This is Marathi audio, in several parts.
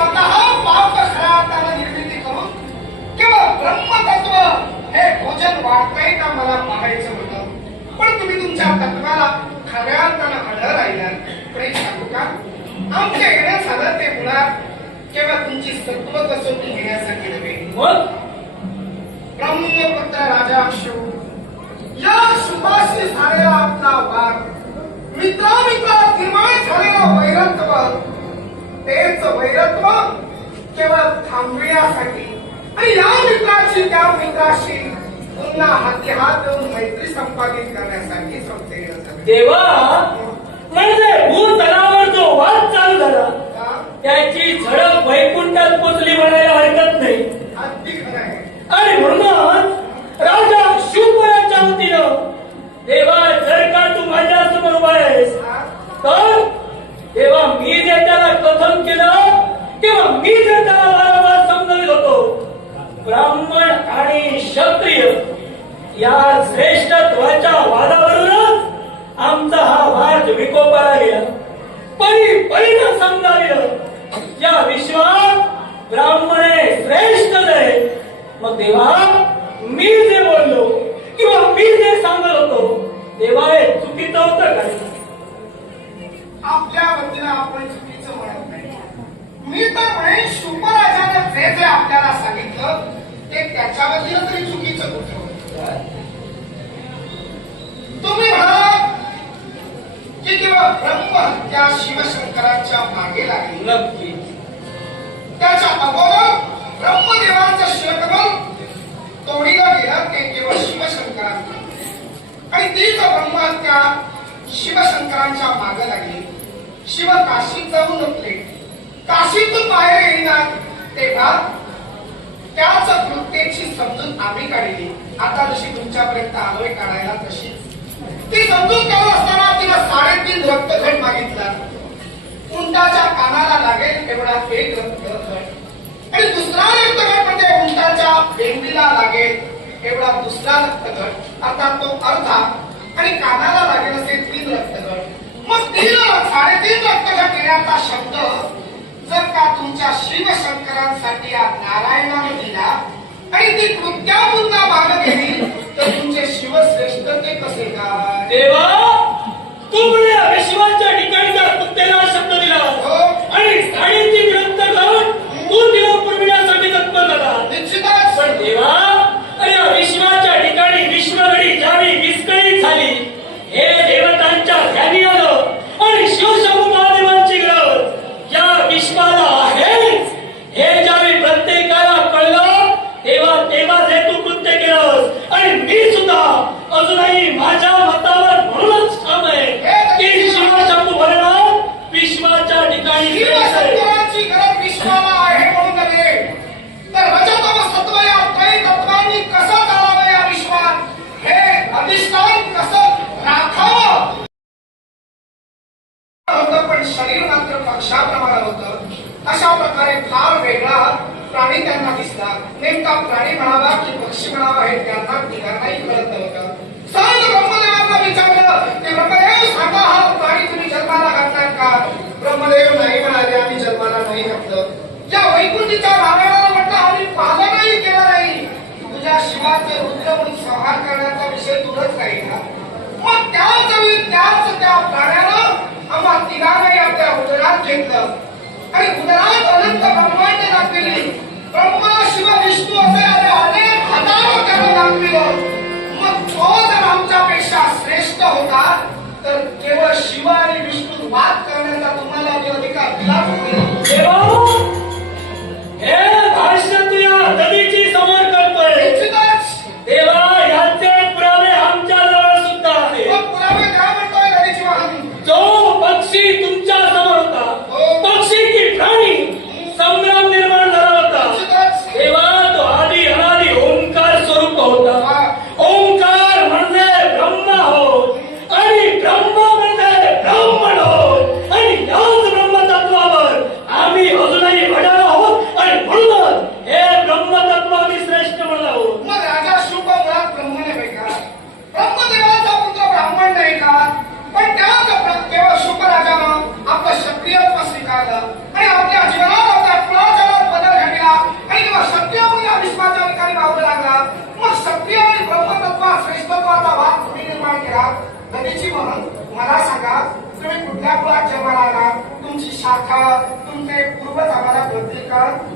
स्वतः पाप खऱ्या अर्थानं निर्मिती करून किंवा ब्रह्मतत्व हे भोजन वाढतंय का मला पाहायचं होतं? पण तुम्ही तुमच्या तत्वाला खऱ्या अर्थानं आढळ राहिलात पण एक सांगू का? आमच्या येण्यात झालं ते मुळात केवळ तुमची सत्व कसोटी घेण्यासाठी नव्हे. ब्रह्मपुत्र राजा अक्षु या शुभाशी झालेला आपला वाद मित्रामित्रात निर्माण झालेलं वैरत्व तेच वैरत्व केवळ थांबविण्यासाठी. आणि या मित्राची त्या मित्राशी पुन्हा हाती हात देऊन मैत्री संपादित करण्यासाठी संस्थेने देवा म्हणजे भूतलावर जो वाद चालू झाला त्याची झडप वैकुंठात पोचली म्हणायला हरकत नाही. अगदी खरं आहे. आणि म्हणूनच राजा शिवपुराच्या वतीनं देवा जर का तू माझ्यासमोर उभा आहेस हा? तर तेव्हा मी जे त्याला कथन केलं तेव्हा मी जे त्याला वारंवार समजवित होतो ब्राह्मण आणि क्षत्रिय या श्रेष्ठत्वाच्या वादावरूनच आमचा हा वाद विकोपाला गेला. परी परीनं समजाविलं या विश्वात ब्राह्मणे श्रेष्ठ आहे मग देवा त्या शिवशंकराच्या मागे लागली. नक्की. त्याच्या अगोदर ब्रह्मदेवांचं शिवकमल तोडीला गेलं ते केवळ आणि तीच ब्रह्म त्या शिवशंकरांच्या मागे लागली. शिव काशीत जाऊन लपले काशीतून बाहेर येणार तेव्हा त्याच कृत्येची समजून आम्ही काढली. आता जशी तुमच्यापर्यंत आलोय काढायला तशीच. ती समजून काढत असताना तिला साडेतीन रक्तखंड मागितला. उंटाच्या कानाला लागेल एवढा एक रक्तखंड. आणि दुसरा रक्तखंड म्हणजे उंटाच्या भेंडीला लागेल एवढा दुसरा रक्तखंड. अर्थात तो अर्धा आणि कानाला लागेल असे तीन रक्तखंड. मग तीन साडेतीन रक्तखंड येण्याचा शब्द जर का तुमच्या शिवशंकरांसाठी या नारायणाने दिला आणि ती कृत्या पुन्हा मागं गेली तर तुमचे शिवश्रेष्ठ ते कसे काय देवा! तू ठिकाणी त्या कुत्त्याला शब्द दिला. हो. आणि तू तिला पुरविण्यासाठी तत्पर झाला. निश्चितच. पण देवा अरे ठिकाणी विश्वगडी विस्कळीत झाली हे वैकुंठीच्या नारायणाला म्हटलं आम्ही पालनही केलं नाही. तुझ्या शिवाचे रुद्र म्हणून संहार करण्याचा विषय तुझंच नाही का? मग त्याच वेळी त्याच त्या प्राण्यानं आम्हा तिघांनाही आपल्या उदरात घेतलं. आणि उदरात अनंत ब्रह्मांड दाखविली. ब्रह्मा शिव विष्णू असे आले अनेक हजारो त्यांना दाखविलं. मग तो जर आमच्यापेक्षा श्रेष्ठ होता तर केवळ शिव आणि विष्णू वाद करण्याचा तुम्हाला अधिकार दिला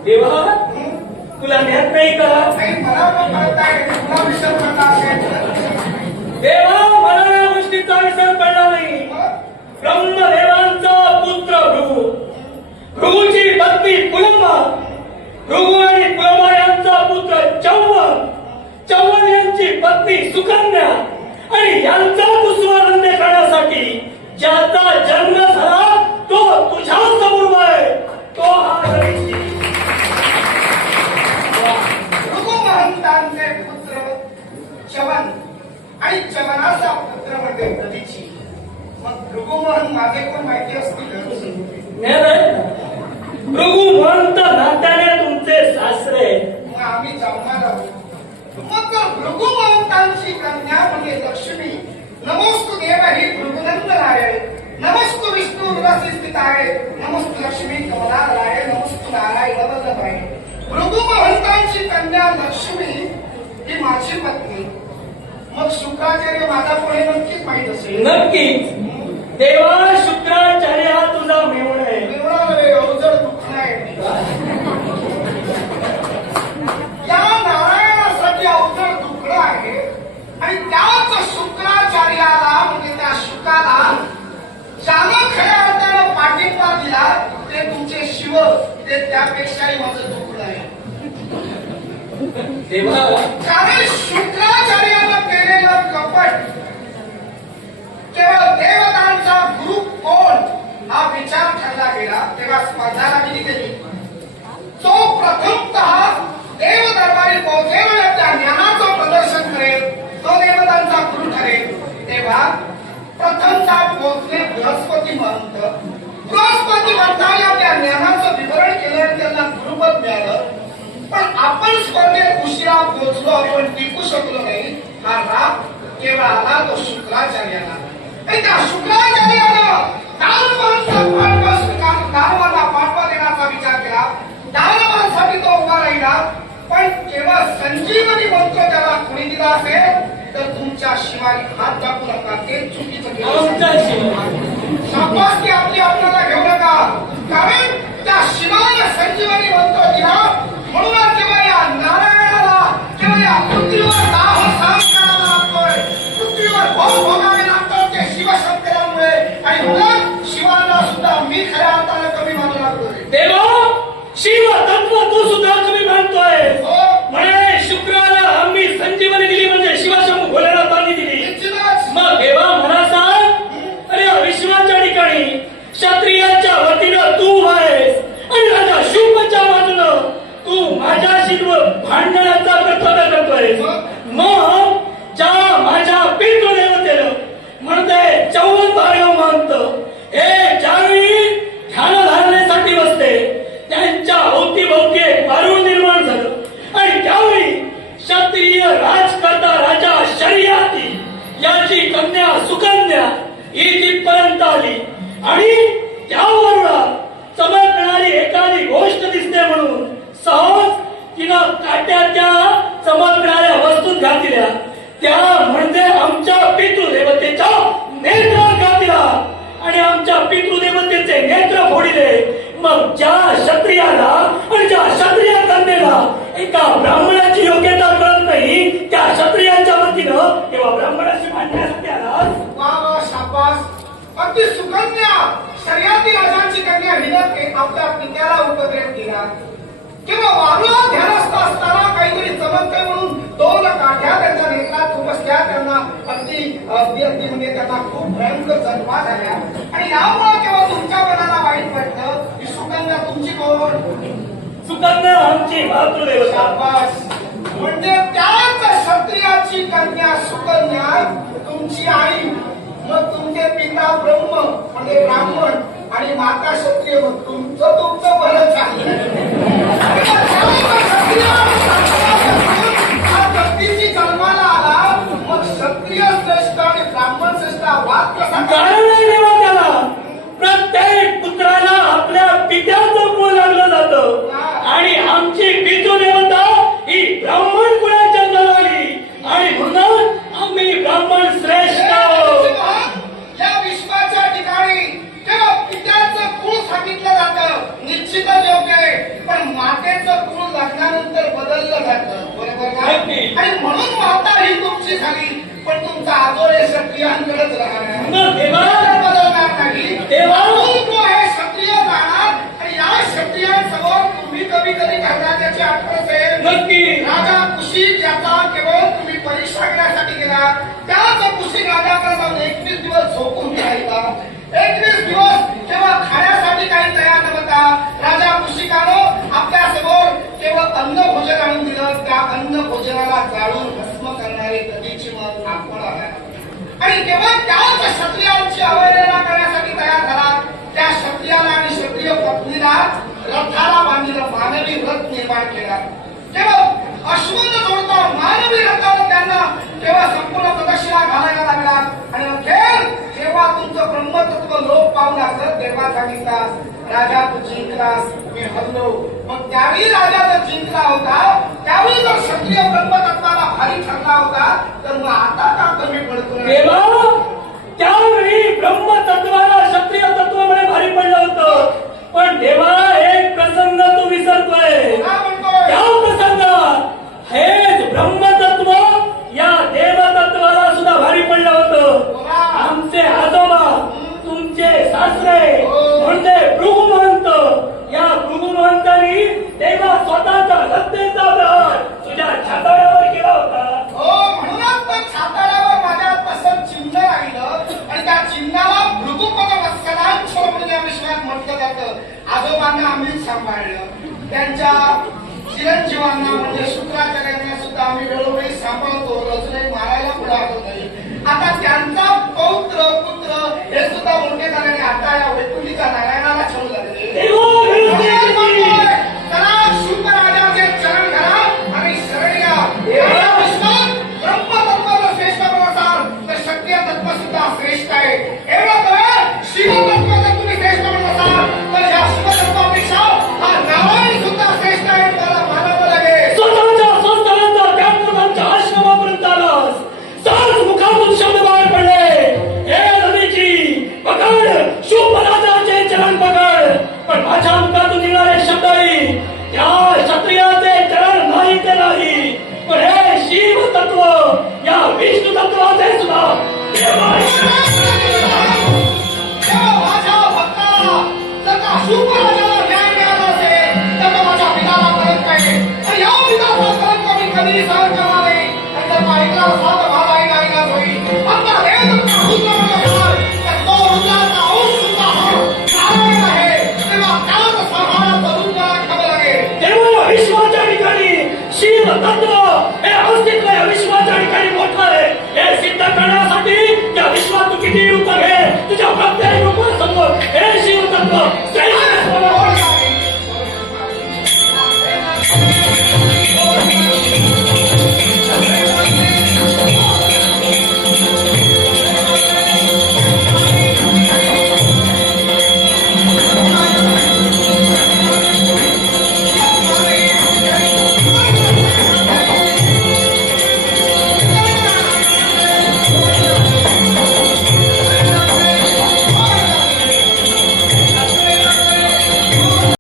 देवा हं? तुला ज्ञात नाही का? नाही मला पण कळत आहे. तुला विसर पडला असेल देवा मला या गोष्टीचा विसर पडला नाही. मग? ब्रह्मदेवांचा पुत्र भृगु. भृगूची पत्नी पुलंबा. भृगु आणि पुलंबा यांचा पुत्र चौवन चौवन यांची पत्नी सुकन्या. आणि यांचा कुसुमानंद करण्यासाठी ज्याचा जन्म झाला नमस्तु लक्ष्मी कमलालाय नमस्तु नारायण वल्लभाय। भृगु महंतांची कन्या लक्ष्मी ही माझी पत्नी। मग शुक्राचार्य माझा पुढे नक्कीच माहीत असेल. नक्कीच. देवा शुक्राचार्य हा तुझा मेवण आहे. या नारायणासाठी अवजड दुखणं आहे. आणि त्याच शुक्राचार्याला म्हणजे त्या शुकाला ज्यानं खऱ्या अर्थानं पाठिंबा दिला ते तुमचे शिव ते त्यापेक्षाही माझं दुखणं आहे देवा हो. कारण केलेलं कपट केवळ देवतांचा गुरु कोण हा विचार ठरला गेला तेव्हा स्पर्धा लागली गेली. तो प्रथमत देव दरबारी पोहोचेल त्या ज्ञानाचं प्रदर्शन करेल तो देवतांचा गुरु ठरेल. तेव्हा प्रथमता पोहोचले बृहस्पती महंत. बृहस्पती महंताने त्या ज्ञानाचं विवरण केलं त्यांना गुरुपद मिळालं. पण आपण स्पर्धेत उशिरा पोहोचलो आपण टिकू शकलो नाही. हा राग केवळ आला तो शुक्राचार्याला. आणि त्या शुक्राचार्यानं स्वीकार दानवांना पाठबळ देण्याचा विचार केला. दानवांसाठी तो उभा राहिला. पण केवळ संजीवनी मंत्र त्याला कोणी दिला असेल तर तुमच्या शिवाय हात दाखवू नका. ते चुकीचं केलं आमचा असेल. शिव शाबासकी आपली आपल्याला घेऊ नका कारण त्या शिवाय संजीवनी मंत्र दिला म्हणून केवळ या नारायणाला केवळ या पृथ्वीवर दाह सहन करावा लागतोय पृथ्वीवर भोग भोगावे लागतात ते शिवशक्तीमुळे आणि म्हणून शिवाला सुद्धा मी खऱ्या अर्थाने कमी मानू लागलोय देवा शिव तत्व तू सुद्धा कमी मानतोय हो म्हणे शुक्राला आम्ही संजीवनी दिली म्हणजे शिवशंभू भोलेनाथांनी दिली निश्चितच मग देवा म्हणा सांग अरे या विश्वाच्या ठिकाणी क्षत्रियाच्या वतीनं तू आहेस आणि राजा शुभच्या बाजूनं तू माझ्याशी तू भांडणाचा कर्तव्य करतोय मग ज्या माझ्या पितृदेवतेनं म्हणते चौवन भार्गव मानत हे ज्यावेळी ध्यान धारणेसाठी बसते त्यांच्या अवतीभोवती एक वारुळ निर्माण झालं आणि त्यावेळी क्षत्रिय राजकर्ता राजा शर्याती याची कन्या सुकन्या ही तिथपर्यंत आली. आणि त्यावरून चमकणारी एखादी गोष्ट दिसते म्हणून सहज तिनं काट्याच्या चमकणाऱ्या वस्तूत घातल्या. त्या म्हणजे आमच्या पितृदेवतेच्या नेत्रात घातल्या. आणि आमच्या पितृदेवतेचे नेत्र फोडिले. मग ज्या क्षत्रियाला आणि ज्या क्षत्रिय कन्येला एका ब्राह्मणाची योग्यता कळत नाही त्या क्षत्रियाच्या वतीनं किंवा ब्राह्मण अगदी सुकन्या शर्यती राजांची कन्या हिनत आपल्या पित्याला उपद्रेव केला. किंवा वारुळा ध्यानस्थ असताना काहीतरी चमकते म्हणून दोन काठ्या त्यांच्या नेत्रात उपसल्या त्यांना अगदी अगदी अगदी म्हणजे त्यांना खूप भयंकर जन्मा झाल्या. आणि यामुळे केव्हा तुमच्या मनाला वाईट वाटतं ही सुकन्या तुमची कोण? सुकन्या आमची मातृदेवता. म्हणजे त्याच क्षत्रियाची कन्या सुकन्या तुमची आई मग तुमचे पिता ब्रह्म म्हणजे ब्राह्मण आणि माता क्षत्रिय मग तुमचं तुमचं बरं जन्माला आला मग क्षत्रिय श्रेष्ठ आणि ब्राह्मण श्रेष्ठ वाद कसा काय? कारण आहे देवा त्याला. प्रत्येक पुत्राला आपल्या पित्याचं लागलं जातं. आणि आमची पितृदेवता ही सांगण्यासाठी गेला. त्याच कुशी राजाचा एकवीस दिवस झोपून राहिला. एकवीस दिवस केवळ खाण्यासाठी काही तयार नव्हता राजा कुशिकानं आपल्यासमोर केवळ अन्न भोजन आणून दिलं. त्या अन्न भोजनाला जाळून भस्म करणारी कधीची मग आपण आणि केवळ त्याच क्षत्रियांची अवहेलना करण्यासाठी तयार झाला. त्या क्षत्रियाला आणि क्षत्रिय पत्नीला रथाला बांधलेलं मानवी व्रत निर्माण केला. केवळ अश्वत जोडता तेव्हा संपूर्ण प्रदक्षिणा घालायला लागला आणि अखेर जेव्हा तुमचं ब्रह्मतत्व लोप पाहून असं तेव्हा सांगितला राजा तू जिंकलास मी हरलो. मग त्यावेळी राजा जर जिंकला होता त्यावेळी जर क्षत्रिय ब्रह्मतत्वाला भारी ठरला होता तर मग आता का कमी पडतो? देवा त्यावेळी ब्रह्मतत्वाला क्षत्रिय तत्वामुळे भारी पडलं होतं. पण देवा एक प्रसंग तू विसरतोय. त्या प्रसंगात हेच ब्रह्मतत्व या देवतत्वाला सुद्धा भारी पडलं होतं आमचे आजोबा तुमचे सासरे म्हणजे भृगुमहंत या भृगुमहंतांनी तेव्हा स्वतःचा हत्येचा प्रहार तुझ्या छाताळ्यावर केला होता हो म्हणूनच तर साताऱ्यावर माझ्या तसं चिन्ह राहिलं आणि त्या चिन्हाला भृगुपद वत्सलांचर म्हणून या विश्वात म्हटलं जातं आजोबांना आम्हीच सांभाळलं त्यांच्या चिरंजीवांना म्हणजे शुक्राचार्यांना सुद्धा आम्ही वेळोवेळी सांभाळतो रजने